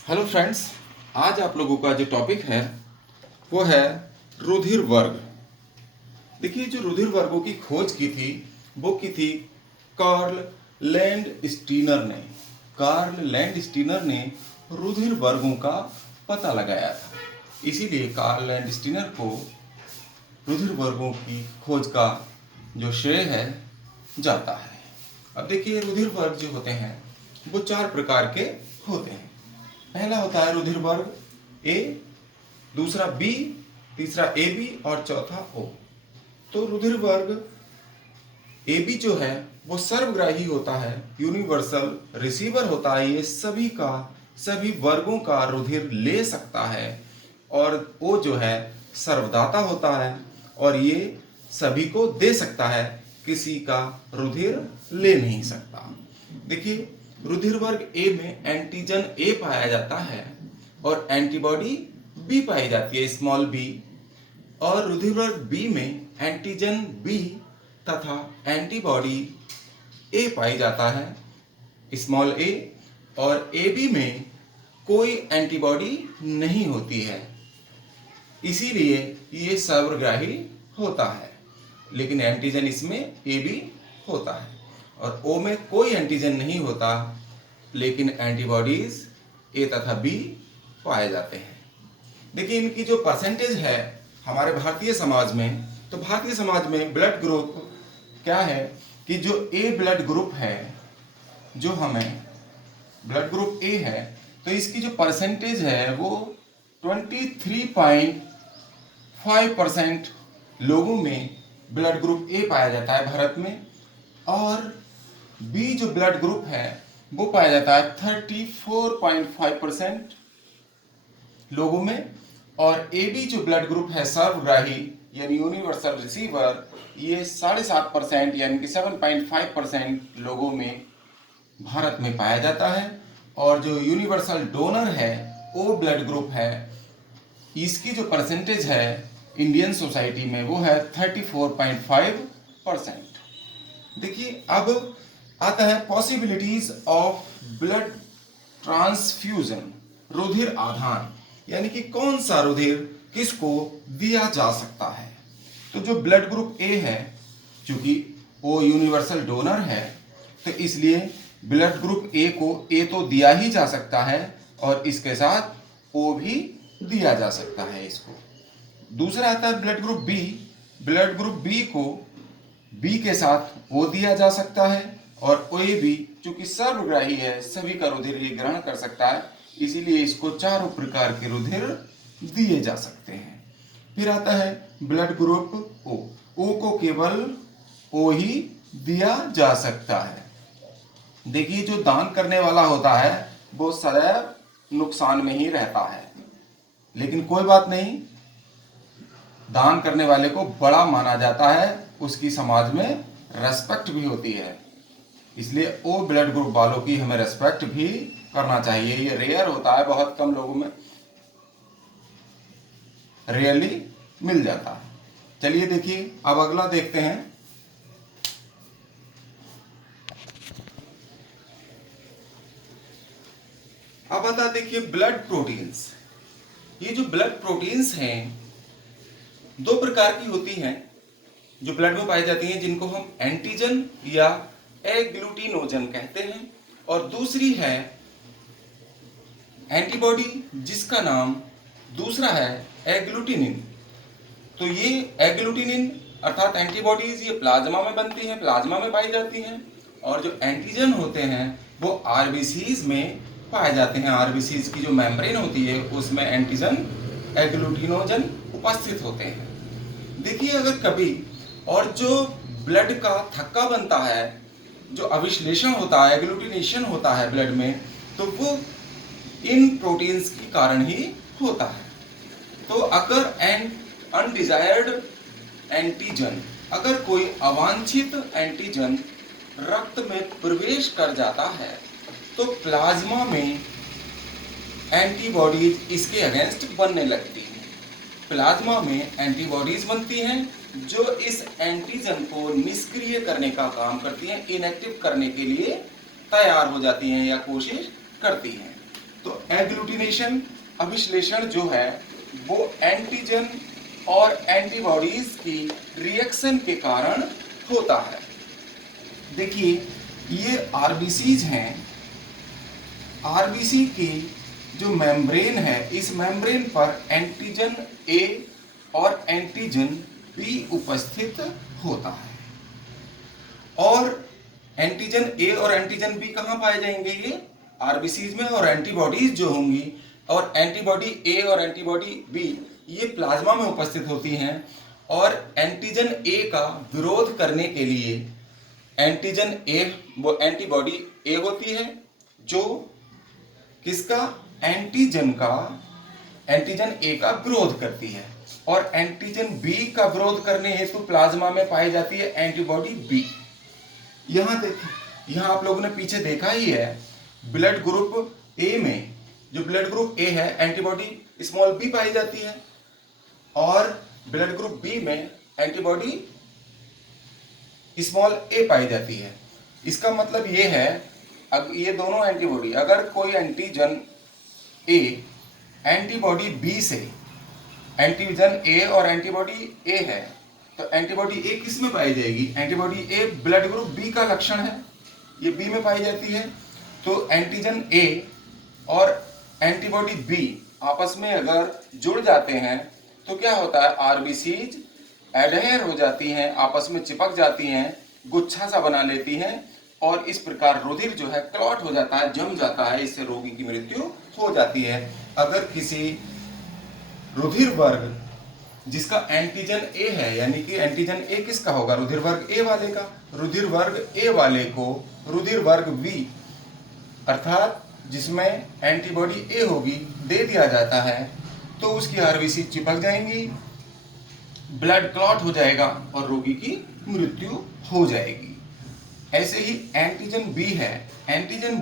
Hello friends, आज आप लोगों का जो टॉपिक है वो है रुधिर वर्ग। देखिए, जो रुधिर वर्गों की खोज की थी वो की थी कार्ल लैंडस्टीनर ने। कार्ल लैंडस्टीनर ने रुधिर वर्गों का पता लगाया था, इसीलिए कार्ल लैंडस्टीनर को रुधिर वर्गों की खोज का जो श्रेय है जाता है। अब देखिए, रुधिर वर्ग जो होते हैं वो चार प्रकार के होते हैं। पहला होता है रुधिर वर्ग ए, दूसरा बी, तीसरा ए बी और चौथा ओ। तो रुधिर वर्ग ए बी जो है वो सर्वग्राही होता है, यूनिवर्सल रिसीवर होता है, ये सभी वर्गों का रुधिर ले सकता है। और ओ जो है सर्वदाता होता है और ये सभी को दे सकता है, किसी का रुधिर ले नहीं सकता। देखिए, रुधिर वर्ग ए में एंटीजन ए पाया जाता है और एंटीबॉडी बी पाई जाती है, स्मॉल बी। और रुधिर वर्ग बी में एंटीजन बी तथा एंटीबॉडी ए पाई जाता है, स्मॉल ए। और ए बी में कोई एंटीबॉडी नहीं होती है, इसीलिए ये सर्वग्राही होता है। लेकिन एंटीजन इसमें ए बी होता है। और ओ में कोई एंटीजन नहीं होता, लेकिन एंटीबॉडीज ए तथा बी पाए जाते हैं। देखिए, इनकी जो परसेंटेज है हमारे भारतीय समाज में, तो भारतीय समाज में ब्लड ग्रुप क्या है कि जो ए ब्लड ग्रुप है, जो हमें ब्लड ग्रुप ए है, तो इसकी जो परसेंटेज है वो 23.5% लोगों में ब्लड ग्रुप ए पाया जाता है भारत में। और बी जो ब्लड ग्रुप है वो पाया जाता है 34.5% लोगों में। और ए बी जो ब्लड ग्रुप है सर्वग्राही यानी यूनिवर्सल रिसीवर, ये 7.5% यानी कि 7.5% लोगों में भारत में पाया जाता है। और जो यूनिवर्सल डोनर है ओ ब्लड ग्रुप है, इसकी जो परसेंटेज है इंडियन सोसाइटी में वो है 34.5%। देखिए, अब आता है पॉसिबिलिटीज ऑफ ब्लड ट्रांसफ्यूजन, रुधिर आदान, यानी कि कौन सा रुधिर किसको दिया जा सकता है। तो जो ब्लड ग्रुप ए है, चूंकि वो यूनिवर्सल डोनर है, तो इसलिए ब्लड ग्रुप ए को ए तो दिया ही जा सकता है और इसके साथ ओ भी दिया जा सकता है इसको। दूसरा आता है blood group B. Blood group B को बी के साथ ओ दिया जा सकता है और ओ ए बी चूंकि सर्वग्राही है, सभी का रुधिर ये ग्रहण कर सकता है, इसीलिए इसको चारों प्रकार के रुधिर दिए जा सकते हैं। फिर आता है ब्लड ग्रुप ओ। ओ को केवल ओ ही दिया जा सकता है। देखिए, जो दान करने वाला होता है वो सदैव नुकसान में ही रहता है, लेकिन कोई बात नहीं, दान करने वाले को बड़ा माना जाता है, उसकी समाज में रेस्पेक्ट भी होती है, इसलिए ओ ब्लड ग्रुप वालों की हमें रेस्पेक्ट भी करना चाहिए। ये रेयर होता है, बहुत कम लोगों में रेयरली मिल जाता है। चलिए देखिए, अब अगला देखते हैं। अब आता देखिए ब्लड प्रोटीन्स। ये जो ब्लड प्रोटीन्स हैं दो प्रकार की होती हैं जो ब्लड में पाई जाती हैं, जिनको हम एंटीजन या एग्लूटिनोजन कहते हैं। और दूसरी है एंटीबॉडी, जिसका नाम दूसरा है एग्लूटिनिन। तो ये एग्लूटिनिन अर्थात एंटीबॉडीज ये प्लाज्मा में बनती हैं, प्लाज्मा में पाई जाती हैं। और जो एंटीजन होते हैं वो आरबीसीज में पाए जाते हैं। आरबीसीज की जो मेम्ब्रेन होती है उसमें एंटीजन एग्लूटिनोजन उपस्थित होते हैं। देखिए, अगर कभी और जो ब्लड का थक्का बनता है, जो अविश्लेषण होता है, एग्लूटिनेशन होता है ब्लड में, तो वो इन प्रोटीन्स के कारण ही होता है। तो अगर अनडिजायर्ड एंटीजन, अगर कोई अवांछित एंटीजन रक्त में प्रवेश कर जाता है तो प्लाज्मा में एंटीबॉडीज इसके अगेंस्ट बनने लगती हैं। प्लाज्मा में एंटीबॉडीज बनती हैं जो इस एंटीजन को निष्क्रिय करने का काम करती हैं, इनएक्टिव करने के लिए तैयार हो जाती हैं या कोशिश करती हैं। तो एग्लूटिनेशन अभिश्लेषण जो है वो एंटीजन और एंटीबॉडीज की रिएक्शन के कारण होता है। देखिए ये आरबीसीज हैं, आरबीसी की जो मेम्ब्रेन है, इस मेम्ब्रेन पर एंटीजन ए और एंटीजन बी उपस्थित होता है। और एंटीजन ए और एंटीजन बी कहाँ पाए जाएंगे? ये आरबीसीज में। और एंटीबॉडीज जो होंगी, और एंटीबॉडी ए और एंटीबॉडी बी, ये प्लाज्मा में उपस्थित होती हैं। और एंटीजन ए का विरोध करने के लिए एंटीजन ए, वो एंटीबॉडी ए होती है जो किसका? एंटीजन का, एंटीजन ए का विरोध करती है। और एंटीजन बी का विरोध करने हेतु प्लाज्मा में पाई जाती है एंटीबॉडी बी। यहां देखिए, यहां आप लोगों ने पीछे देखा ही है, ब्लड ग्रुप ए में, जो ब्लड ग्रुप ए है, एंटीबॉडी स्मॉल बी पाई जाती है। और ब्लड ग्रुप बी में एंटीबॉडी स्मॉल ए पाई जाती है। इसका मतलब ये है, अब ये दोनों एंटीबॉडी, अगर कोई एंटीजन ए एंटीबॉडी बी से, एंटीजन ए और एंटीबॉडी ए है, तो एंटीबॉडी ए किस में पाई जाएगी? एंटीबॉडी ए ब्लड ग्रुप बी का लक्षण है, ये बी में पाई जाती है। तो एंटीजन ए और एंटीबॉडी बी आपस में अगर जुड़ जाते हैं तो क्या होता है? आरबीसीज एडहेयर हो जाती हैं, आपस में चिपक जाती हैं, गुच्छा सा बना लेती हैं, और इस प्रकार रुधिर जो है क्लॉट हो जाता है, जम जाता है, इससे रोगी की मृत्यु हो जाती है। अगर किसी रुधिर वर्ग जिसका एंटीजन ए है, यानी कि एंटीजन ए किसका होगा? रुधिर वर्ग ए वाले का। रुधिर वर्ग ए वाले को रुधिर वर्ग बी, अर्थात जिसमें एंटीबॉडी ए होगी, दे दिया जाता है, तो उसकी आरबीसी चिपक जाएंगी, ब्लड क्लॉट हो जाएगा और रोगी की मृत्यु हो जाएगी। ऐसे ही एंटीजन बी है, एंटीजन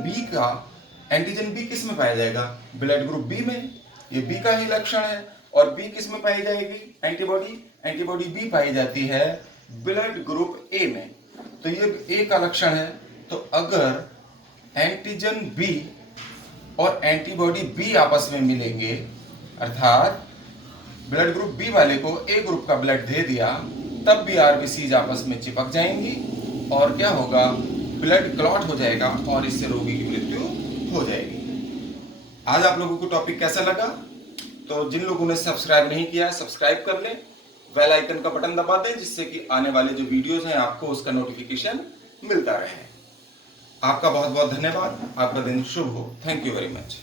बी किस में पाया जाएगा? ब्लड ग्रुप बी में, ये बी का ही लक्षण है। और बी किस में पाई जाएगी? एंटीबॉडी बी पाई जाती है ब्लड ग्रुप ए में, तो ये ए का लक्षण है। तो अगर एंटीजन बी और एंटीबॉडी बी आपस में मिलेंगे, अर्थात ब्लड ग्रुप बी वाले को ए ग्रुप का ब्लड दे दिया, तब भी आरबीसीज आपस में चिपक जाएंगी और क्या होगा? ब्लड क्लॉट हो जाएगा और इससे रोगी की मृत्यु हो जाएगी। आज आप लोगों को टॉपिक कैसा लगा? तो जिन लोगों ने सब्सक्राइब नहीं किया है, सब्सक्राइब कर लें, बेल आइकन का बटन दबा दें, जिससे कि आने वाले जो वीडियोस हैं आपको उसका नोटिफिकेशन मिलता रहे। आपका बहुत बहुत धन्यवाद। आपका दिन शुभ हो। Thank you very much.